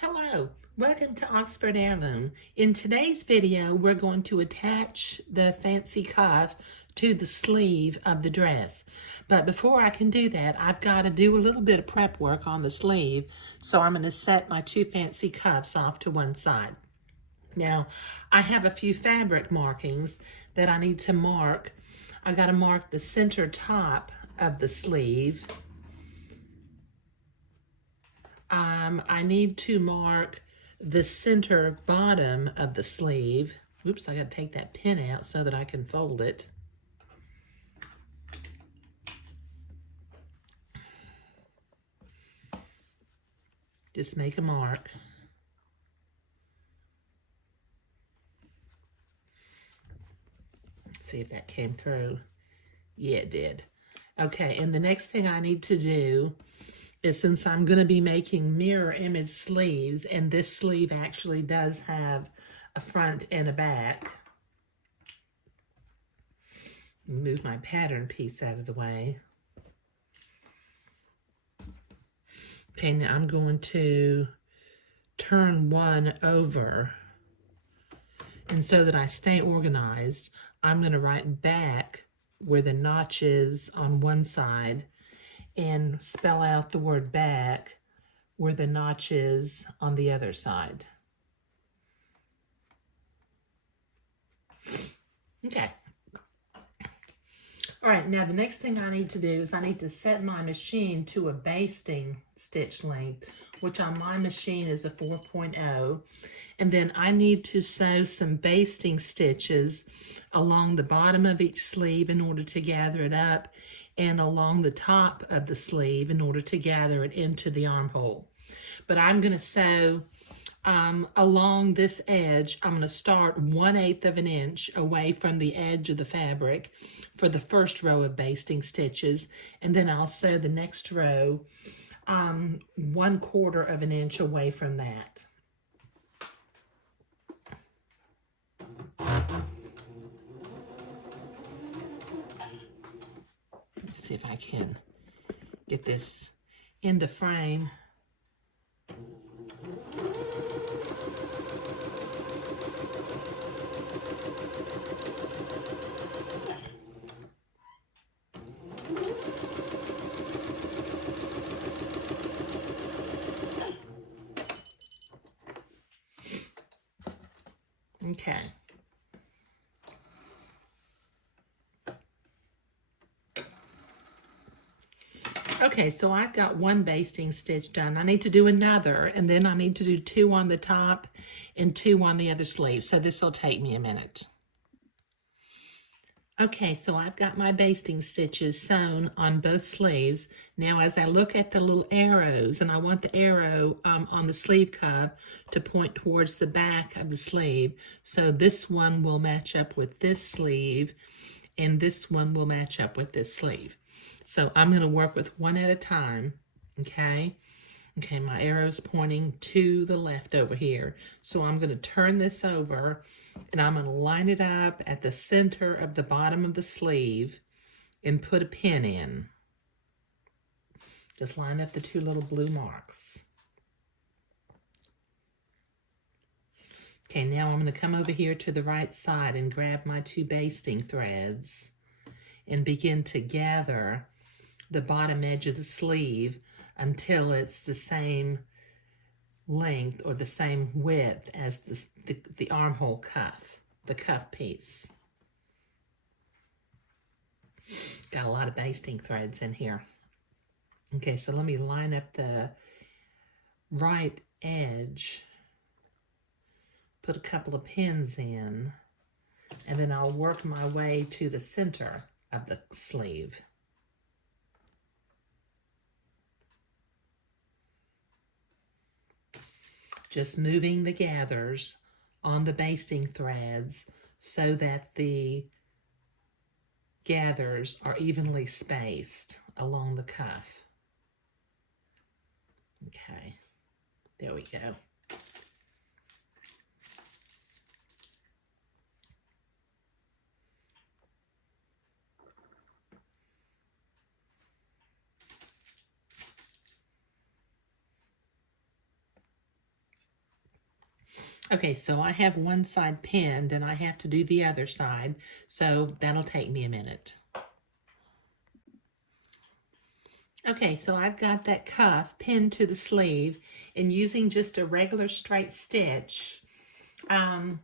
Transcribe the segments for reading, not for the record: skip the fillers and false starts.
Hello, welcome to Oxford Heirloom. In today's video, we're going to attach the fancy cuff to the sleeve of the dress. But before I can do that, I've got to do a little bit of prep work on the sleeve. So I'm going to set my two fancy cuffs off to one side. Now, I have a few fabric markings that I need to mark. I got to mark the center top of the sleeve. I need to mark the center bottom of the sleeve. Oops, I got to take that pin out so that I can fold it. Just make a mark. Let's see if that came through. Yeah, it did. Okay, and the next thing I need to do is, since I'm going to be making mirror image sleeves, and this sleeve actually does have a front and a back. Move my pattern piece out of the way. Okay, now I'm going to turn one over. And so that I stay organized, I'm going to write back where the notch is on one side and spell out the word back where the notch is on the other side. Okay. All right, now the next thing I need to do is I need to set my machine to a basting stitch length, which on my machine is a 4.0. And then I need to sew some basting stitches along the bottom of each sleeve in order to gather it up, and along the top of the sleeve in order to gather it into the armhole. But I'm going to sew along this edge. I'm going to start 1/8 of an inch away from the edge of the fabric for the first row of basting stitches, and then I'll sew the next row 1/4 of an inch away from that. Let's see if I can get this into frame. Okay. Okay, so I've got one basting stitch done. I need to do another, and then I need to do 2 on the top and 2 on the other sleeve. So this will take me a minute. Okay, so I've got my basting stitches sewn on both sleeves. Now, as I look at the little arrows, and I want the arrow on the sleeve cuff to point towards the back of the sleeve. So this one will match up with this sleeve, and this one will match up with this sleeve. So I'm going to work with one at a time, okay? Okay, my arrow's pointing to the left over here. So I'm going to turn this over, and I'm going to line it up at the center of the bottom of the sleeve and put a pin in. Just line up the 2 little blue marks. Okay, now I'm going to come over here to the right side and grab my 2 basting threads and begin to gather the bottom edge of the sleeve until it's the same length or the same width as the armhole cuff, the cuff piece. Got a lot of basting threads in here. Okay, so let me line up the right edge, put a couple of pins in, and then I'll work my way to the center of the sleeve. Just moving the gathers on the basting threads so that the gathers are evenly spaced along the cuff. Okay, there we go. Okay, so I have one side pinned and I have to do the other side, so that'll take me a minute. Okay, so I've got that cuff pinned to the sleeve, and using just a regular straight stitch, I'm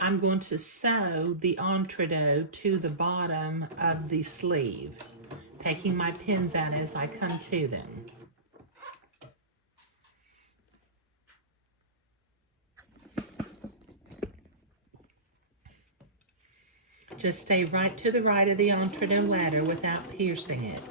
going to sew the entree to the bottom of the sleeve, taking my pins out as I come to them. Just stay right to the right of the entree ladder without piercing it.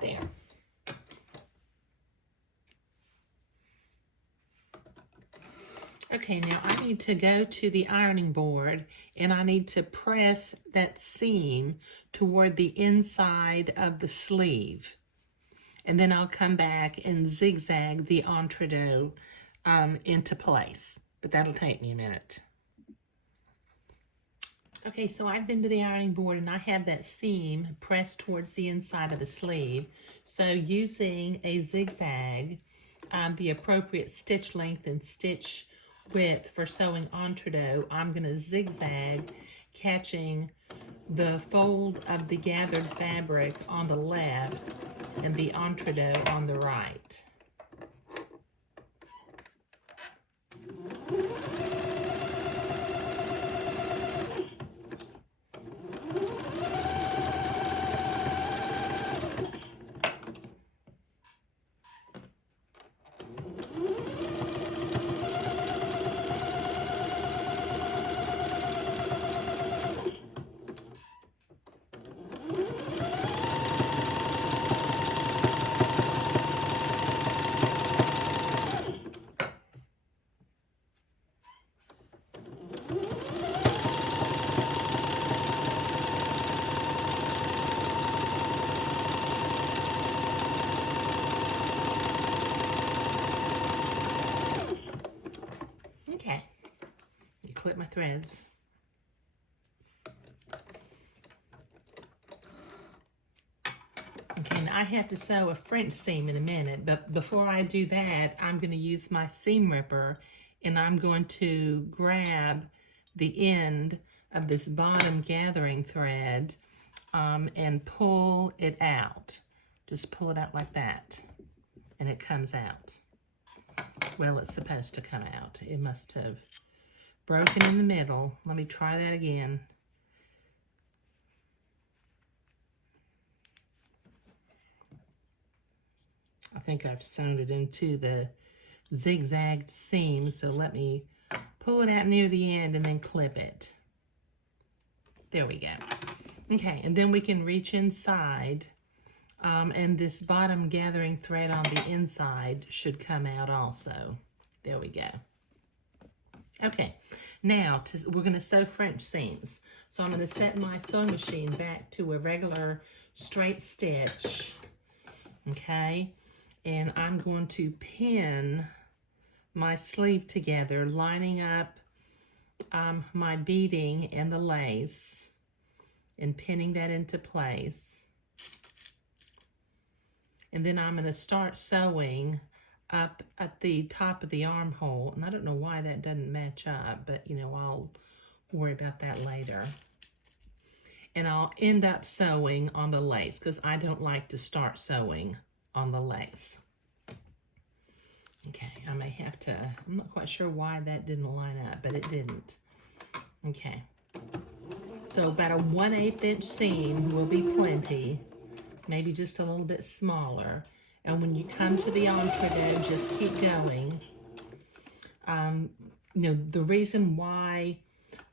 There. Okay, now I need to go to the ironing board and I need to press that seam toward the inside of the sleeve. And then I'll come back and zigzag the entree into place. But that'll take me a minute. Okay, so I've been to the ironing board and I have that seam pressed towards the inside of the sleeve. So using a zigzag, the appropriate stitch length and stitch width for sewing entree, I'm going to zigzag, catching the fold of the gathered fabric on the left and the entree on the right. Okay, clip my threads. Okay, now I have to sew a French seam in a minute, but before I do that, I'm going to use my seam ripper and I'm going to grab the end of this bottom gathering thread and pull it out. Just pull it out like that and it comes out. Well, it's supposed to come out. It must have broken in the middle. Let me try that again. I think I've sewn it into the zigzagged seam, so let me pull it out near the end and then clip it. There we go. Okay, and then we can reach inside, and this bottom gathering thread on the inside should come out also. There we go. Okay, now we're going to sew French seams. So I'm going to set my sewing machine back to a regular straight stitch. Okay, and I'm going to pin my sleeve together, lining up my beading and the lace and pinning that into place. And then I'm going to start sewing up at the top of the armhole. And I don't know why that doesn't match up, but you know, I'll worry about that later. And I'll end up sewing on the lace because I don't like to start sewing on the lace. Okay, I may have to, I'm not quite sure why that didn't line up, but it didn't. Okay. So about a 1/8 inch seam will be plenty, maybe just a little bit smaller. And when you come to the entree, just keep going. The reason why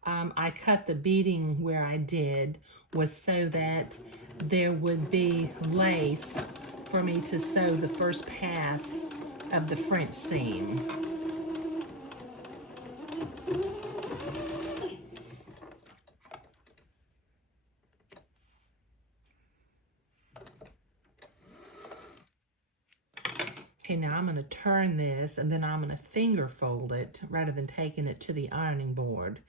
I cut the beading where I did was so that there would be lace for me to sew the first pass of the French seam. Okay, now I'm going to turn this and then I'm going to finger fold it rather than taking it to the ironing board.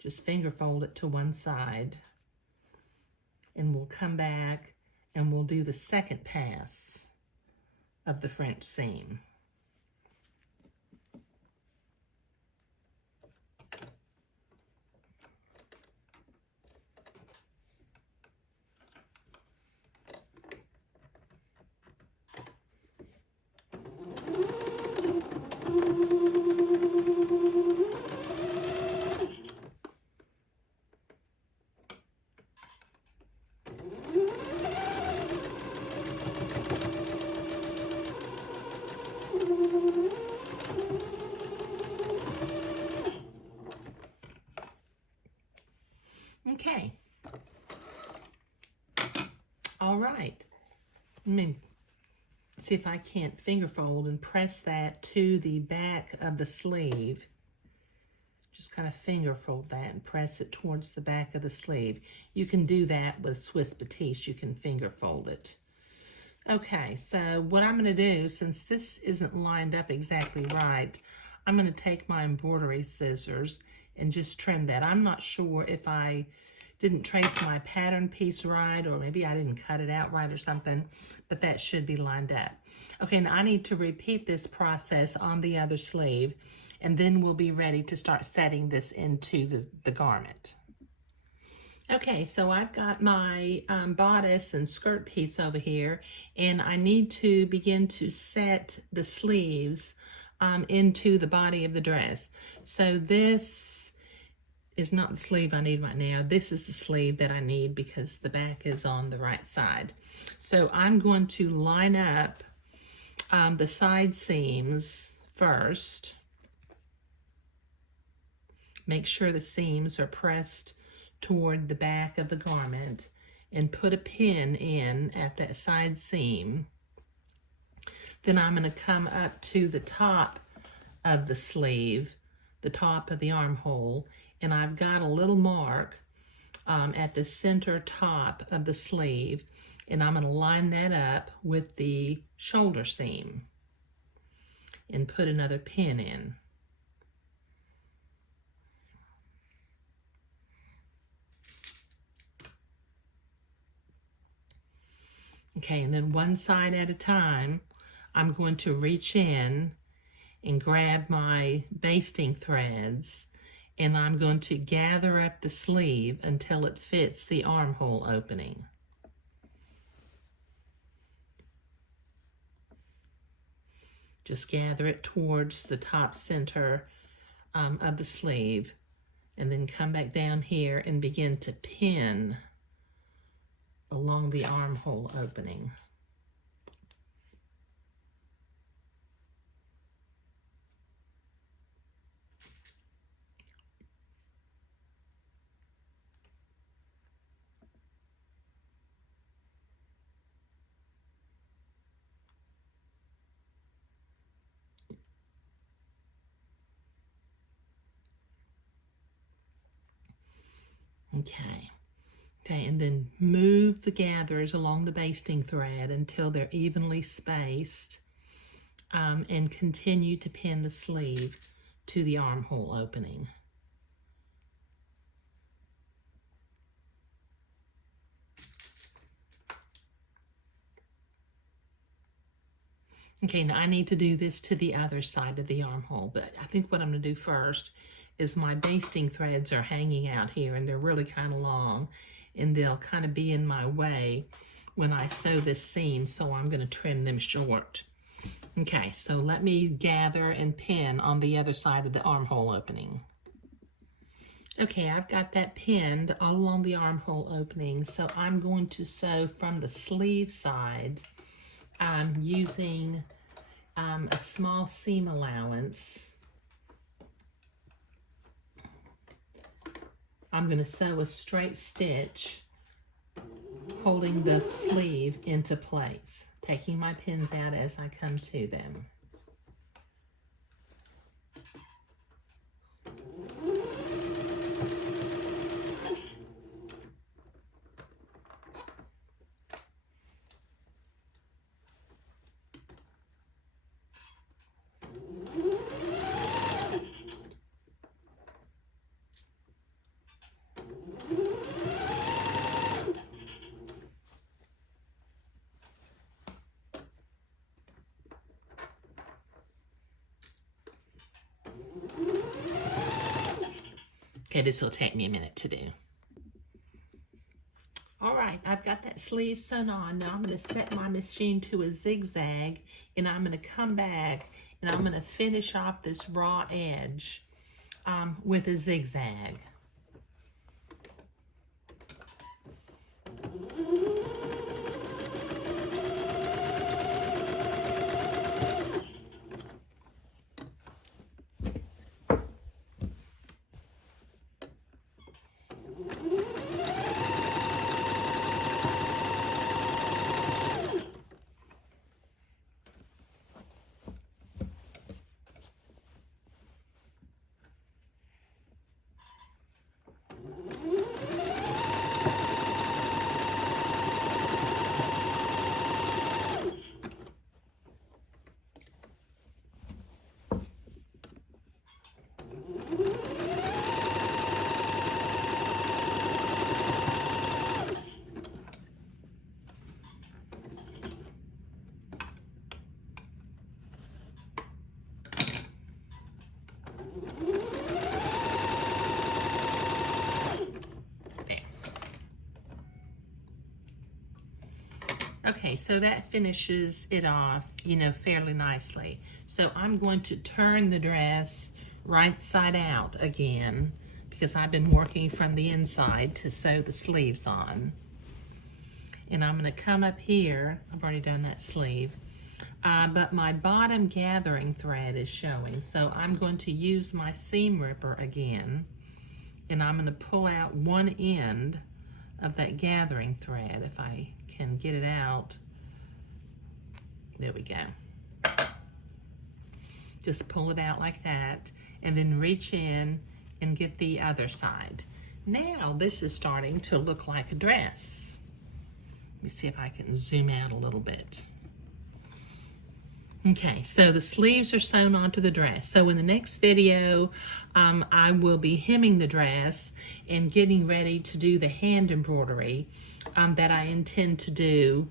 Just finger fold it to one side. And we'll come back and we'll do the second pass of the French seam. Okay. All right. Let me see if I can't finger fold and press that to the back of the sleeve. Just kind of finger fold that and press it towards the back of the sleeve. You can do that with Swiss Batiste. You can finger fold it. Okay, so what I'm going to do, since this isn't lined up exactly right, I'm going to take my embroidery scissors and just trim that. I'm not sure if I didn't trace my pattern piece right, or maybe I didn't cut it out right or something, but that should be lined up. Okay, now I need to repeat this process on the other sleeve, and then we'll be ready to start setting this into the garment. Okay, so I've got my bodice and skirt piece over here, and I need to begin to set the sleeves into the body of the dress. So this is not the sleeve I need right now. This is the sleeve that I need because the back is on the right side. So I'm going to line up the side seams first. Make sure the seams are pressed toward the back of the garment and put a pin in at that side seam. Then I'm going to come up to the top of the sleeve, the top of the armhole, and I've got a little mark at the center top of the sleeve, and I'm going to line that up with the shoulder seam and put another pin in. Okay, and then one side at a time, I'm going to reach in and grab my basting threads, and I'm going to gather up the sleeve until it fits the armhole opening. Just gather it towards the top center of the sleeve, and then come back down here and begin to pin along the armhole opening. Okay, and then move the gathers along the basting thread until they're evenly spaced, and continue to pin the sleeve to the armhole opening. Okay, now I need to do this to the other side of the armhole, but I think what I'm going to do first is my basting threads are hanging out here, and they're really kind of long, and they'll kind of be in my way when I sew this seam, so I'm going to trim them short. Okay, so let me gather and pin on the other side of the armhole opening. Okay, I've got that pinned all along the armhole opening, so I'm going to sew from the sleeve side using a small seam allowance. I'm going to sew a straight stitch holding the sleeve into place, taking my pins out as I come to them. Okay, this will take me a minute to do. All right, I've got that sleeve sewn on. Now I'm going to set my machine to a zigzag, and I'm going to come back and I'm going to finish off this raw edge with a zigzag. Okay, so that finishes it off, fairly nicely. So I'm going to turn the dress right side out again because I've been working from the inside to sew the sleeves on. And I'm going to come up here. I've already done that sleeve. But my bottom gathering thread is showing. So I'm going to use my seam ripper again. And I'm going to pull out one end of that gathering thread, if I can get it out. There we go. Just pull it out like that, and then reach in and get the other side. Now this is starting to look like a dress. Let me see if I can zoom out a little bit. Okay, so the sleeves are sewn onto the dress. So in the next video, I will be hemming the dress and getting ready to do the hand embroidery that I intend to do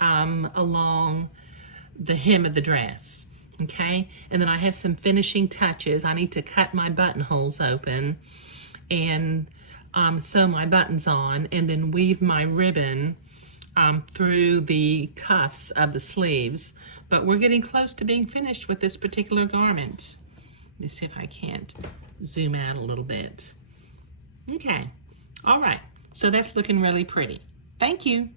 along the hem of the dress. Okay, and then I have some finishing touches. I need to cut my buttonholes open and sew my buttons on, and then weave my ribbon through the cuffs of the sleeves. But we're getting close to being finished with this particular garment. Let me see if I can't zoom out a little bit. Okay, all right, so that's looking really pretty. Thank you.